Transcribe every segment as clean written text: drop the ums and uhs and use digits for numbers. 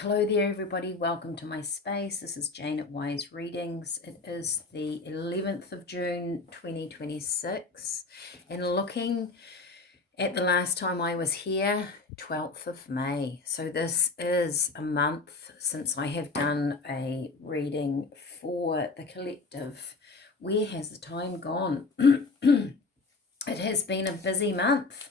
Hello there, everybody. Welcome to my space. This is Jane at Wise Readings. It is the 11th of June 2026, and looking at the last time I was here, 12th of May. So this is a month since I have done a reading for the collective. Where has the time gone? It has been a busy month.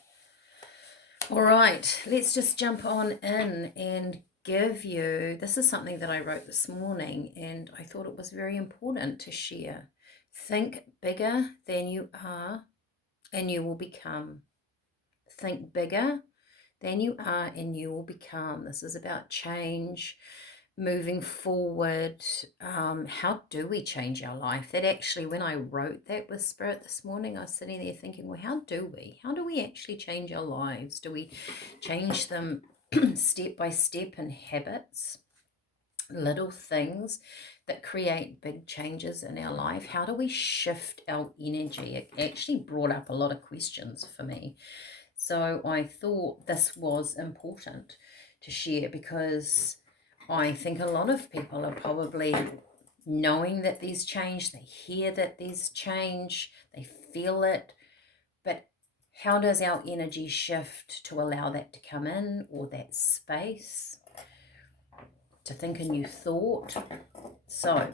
All right, let's just jump on in and give you, this is something that I wrote this morning and I thought it was very important to share. Think bigger than you are and you will become. Think bigger than you are and you will become. This is about change, moving forward. How do we change our life? That actually, when I wrote that with Spirit this morning, I was sitting there thinking, well, how do we actually change our lives? Do we change them step by step in habits, little things that create big changes in our life? How do we shift our energy? It actually brought up a lot of questions for me. So I thought this was important to share because I think a lot of people are probably knowing that there's change, they hear that there's change, they feel it, but how does our energy shift to allow that to come in, or that space to think a new thought? So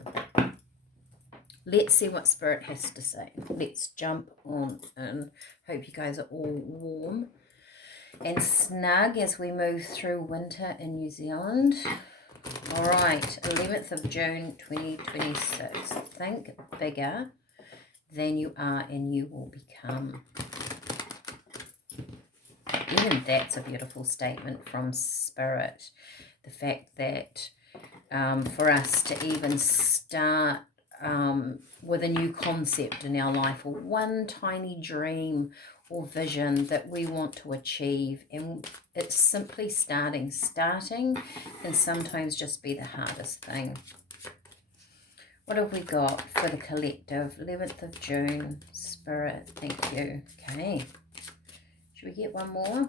let's see what Spirit has to say. Let's jump on in. Hope you guys are all warm and snug as we move through winter in New Zealand. All right, 11th of June 2026. Think bigger than you are and you will become. Even that's a beautiful statement from Spirit. The fact that for us to even start with a new concept in our life, or one tiny dream or vision that we want to achieve, and it's simply starting can sometimes just be the hardest thing. What have we got for the collective? 11th of June, Spirit, thank you. Okay, should we get one more?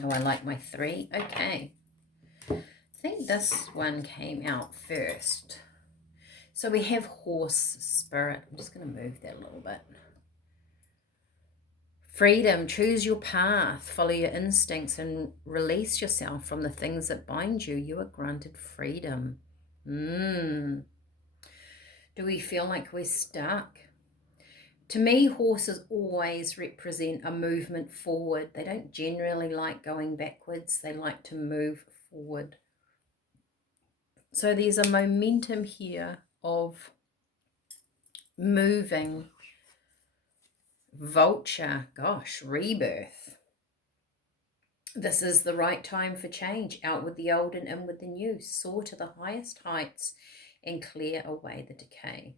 No, I like my 3. Okay, I think this one came out first. So we have Horse, Spirit. I'm just going to move that a little bit. Freedom, choose your path, follow your instincts and release yourself from the things that bind you. You are granted freedom. Do we feel like we're stuck? To me, horses always represent a movement forward. They don't generally like going backwards. They like to move forward. So there's a momentum here of moving. Vulture, gosh, rebirth. This is the right time for change. Out with the old and in with the new. Soar to the highest heights and clear away the decay.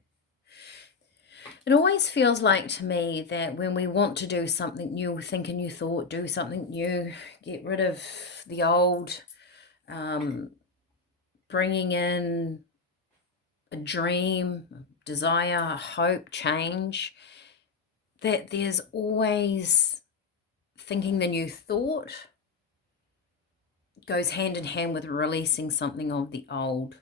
It always feels like to me that when we want to do something new, think a new thought, do something new, get rid of the old, bringing in a dream, desire, hope, change, that there's always thinking the new thought goes hand in hand with releasing something of the old.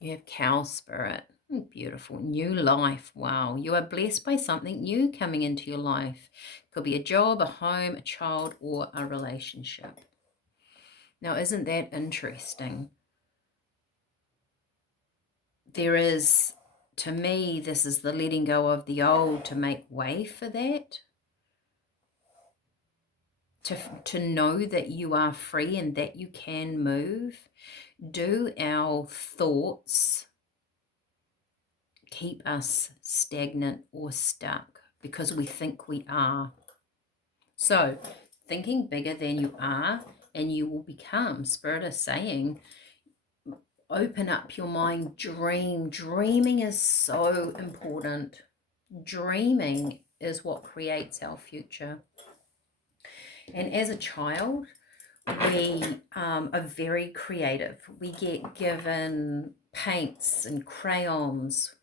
You have Cow Spirit. Beautiful. New life. Wow. You are blessed by something new coming into your life. Could be a job, a home, a child, or a relationship. Now, isn't that interesting? There is, to me, this is the letting go of the old to make way for that. To know that you are free and that you can move. Do our thoughts keep us stagnant or stuck because we think we are? So, thinking bigger than you are and you will become. Spirit is saying, open up your mind, dream. Dreaming is so important. Dreaming is what creates our future. And as a child, we are very creative. We get given paints and crayons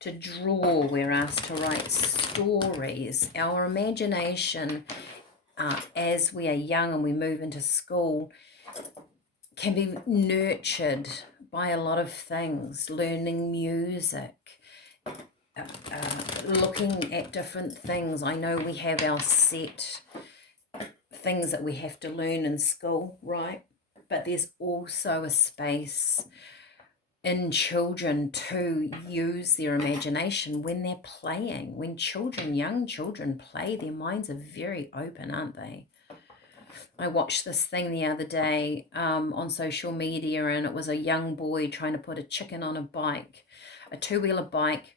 to draw. We're asked to write stories. Our imagination as we are young and we move into school, can be nurtured by a lot of things, learning music, looking at different things. I know we have our set things that we have to learn in school, right? But there's also a space in children to use their imagination when they're playing. When young children play, their minds are very open, aren't they? I watched this thing the other day on social media, and it was a young boy trying to put a chicken on a bike, a two-wheeler bike,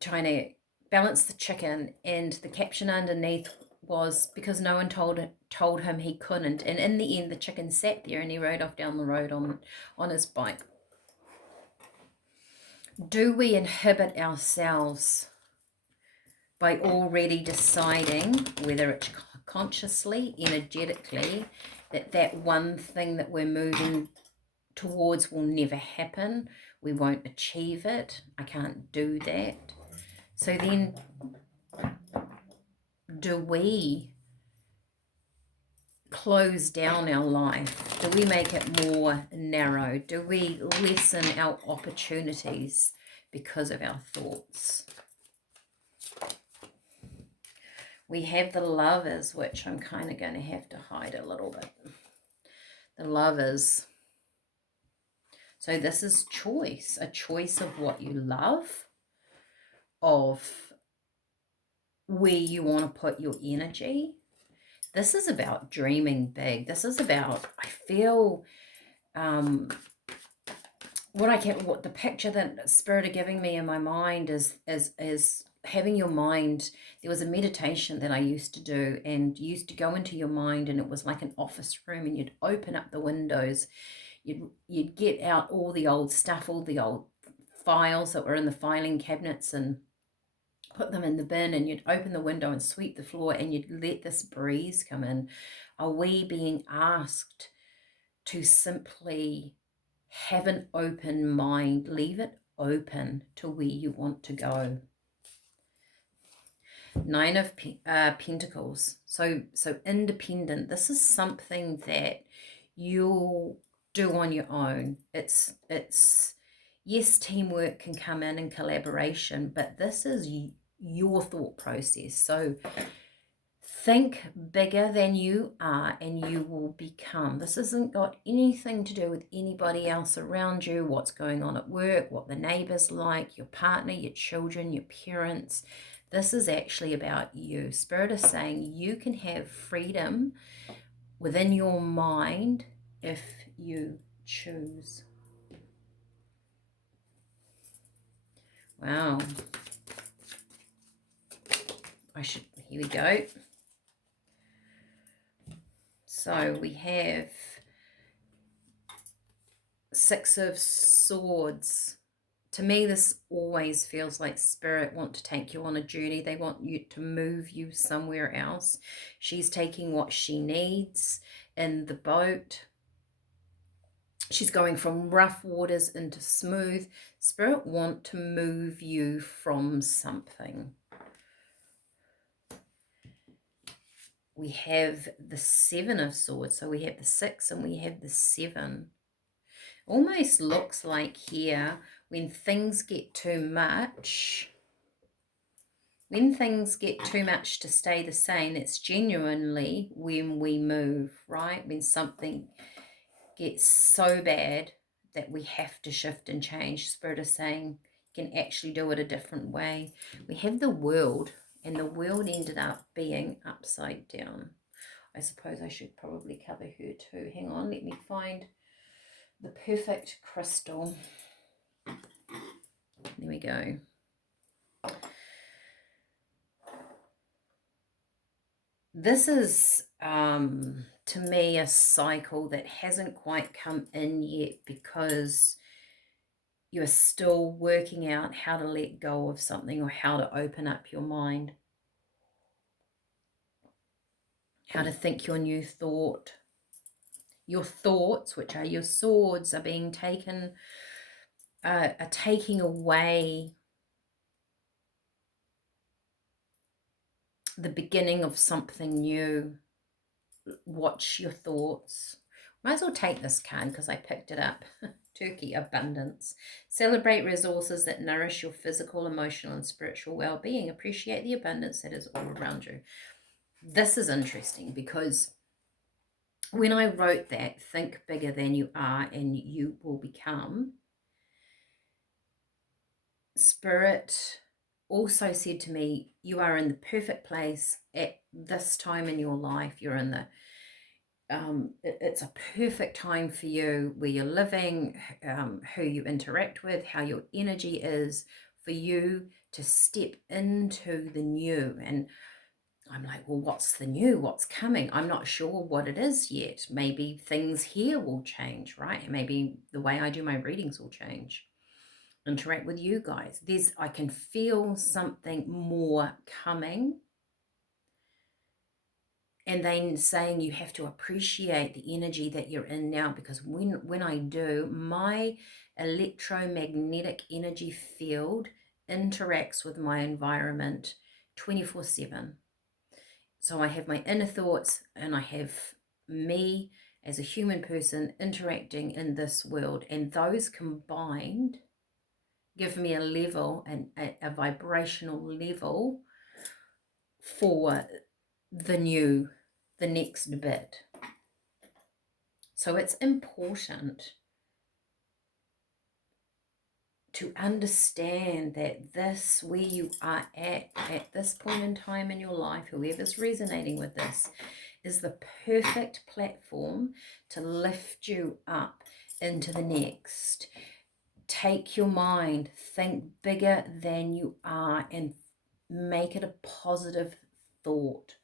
trying to balance the chicken, and the caption underneath was, because no one told him he couldn't, and in the end the chicken sat there and he rode off down the road on his bike. Do we inhibit ourselves by already deciding, whether it's consciously, energetically, that one thing that we're moving towards will never happen, we won't achieve it, I can't do that? So then, do we close down our life? Do we make it more narrow? Do we lessen our opportunities because of our thoughts? We have the Lovers, which I'm kind of going to have to hide a little bit. The Lovers. So this is choice, a choice of what you love, of where you want to put your energy. This is about dreaming big. This is about, I feel, what the picture that Spirit are giving me in my mind is having your mind. There was a meditation that I used to do, and you used to go into your mind, and it was like an office room, and you'd open up the windows, you'd get out all the old stuff, all the old files that were in the filing cabinets, and put them in the bin, and you'd open the window and sweep the floor, and you'd let this breeze come in. Are we being asked to simply have an open mind, leave it open to where you want to go? Nine of Pentacles. So independent. This is something that you'll do on your own. It's yes, teamwork can come in and collaboration, but this is your thought process. So think bigger than you are, and you will become. This hasn't got anything to do with anybody else around you, what's going on at work, what the neighbors like, your partner, your children, your parents. This is actually about you. Spirit is saying you can have freedom within your mind if you choose. Wow. Here we go. So we have Six of Swords. To me, this always feels like Spirit want to take you on a journey. They want you to move you somewhere else. She's taking what she needs in the boat. She's going from rough waters into smooth. Spirit want to move you from something. We have the Seven of Swords. So we have the 6 and we have the 7. Almost looks like here, when things get too much, to stay the same, it's genuinely when we move, right? When something gets so bad that we have to shift and change, Spirit is saying you can actually do it a different way. We have the World, and the World ended up being upside down. I suppose I should probably cover her too. Hang on, let me find the perfect crystal. There we go. This is, to me, a cycle that hasn't quite come in yet, because you're still working out how to let go of something, or how to open up your mind, how to think your new thought. Your thoughts, which are your swords, are being taken, are taking away the beginning of something new. watch your thoughts. Might as well take this card because I picked it up. Turkey, abundance. Celebrate resources that nourish your physical, emotional, and spiritual well-being. Appreciate the abundance that is all around you. This is interesting because when I wrote that, think bigger than you are and you will become, Spirit also said to me, you are in the perfect place at this time in your life. You're in the it's a perfect time for you where you're living, who you interact with, how your energy is, for you to step into the new. And I'm like, well, what's the new? What's coming? I'm not sure what it is yet. Maybe things here will change, right? Maybe the way I do my readings will change. Interact with you guys. I can feel something more coming. And then saying you have to appreciate the energy that you're in now, because when I do, my electromagnetic energy field interacts with my environment 24/7. So I have my inner thoughts and I have me as a human person interacting in this world, and those combined give me a level and a vibrational level for the next bit. So it's important to understand that this, where you are at this point in time in your life, whoever's resonating with this, is the perfect platform to lift you up into the next. Take your mind, think bigger than you are, and make it a positive thought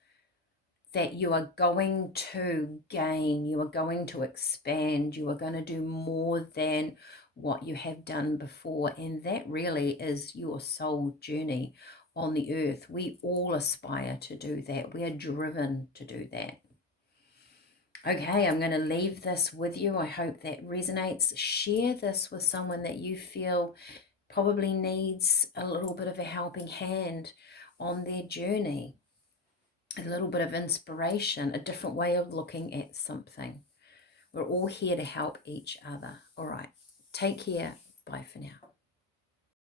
that you are going to gain, you are going to expand, you are going to do more than what you have done before. And that really is your soul journey on the earth. We all aspire to do that. We are driven to do that. Okay, I'm going to leave this with you. I hope that resonates. Share this with someone that you feel probably needs a little bit of a helping hand on their journey. A little bit of inspiration, a different way of looking at something. We're all here to help each other. All right, take care. Bye for now.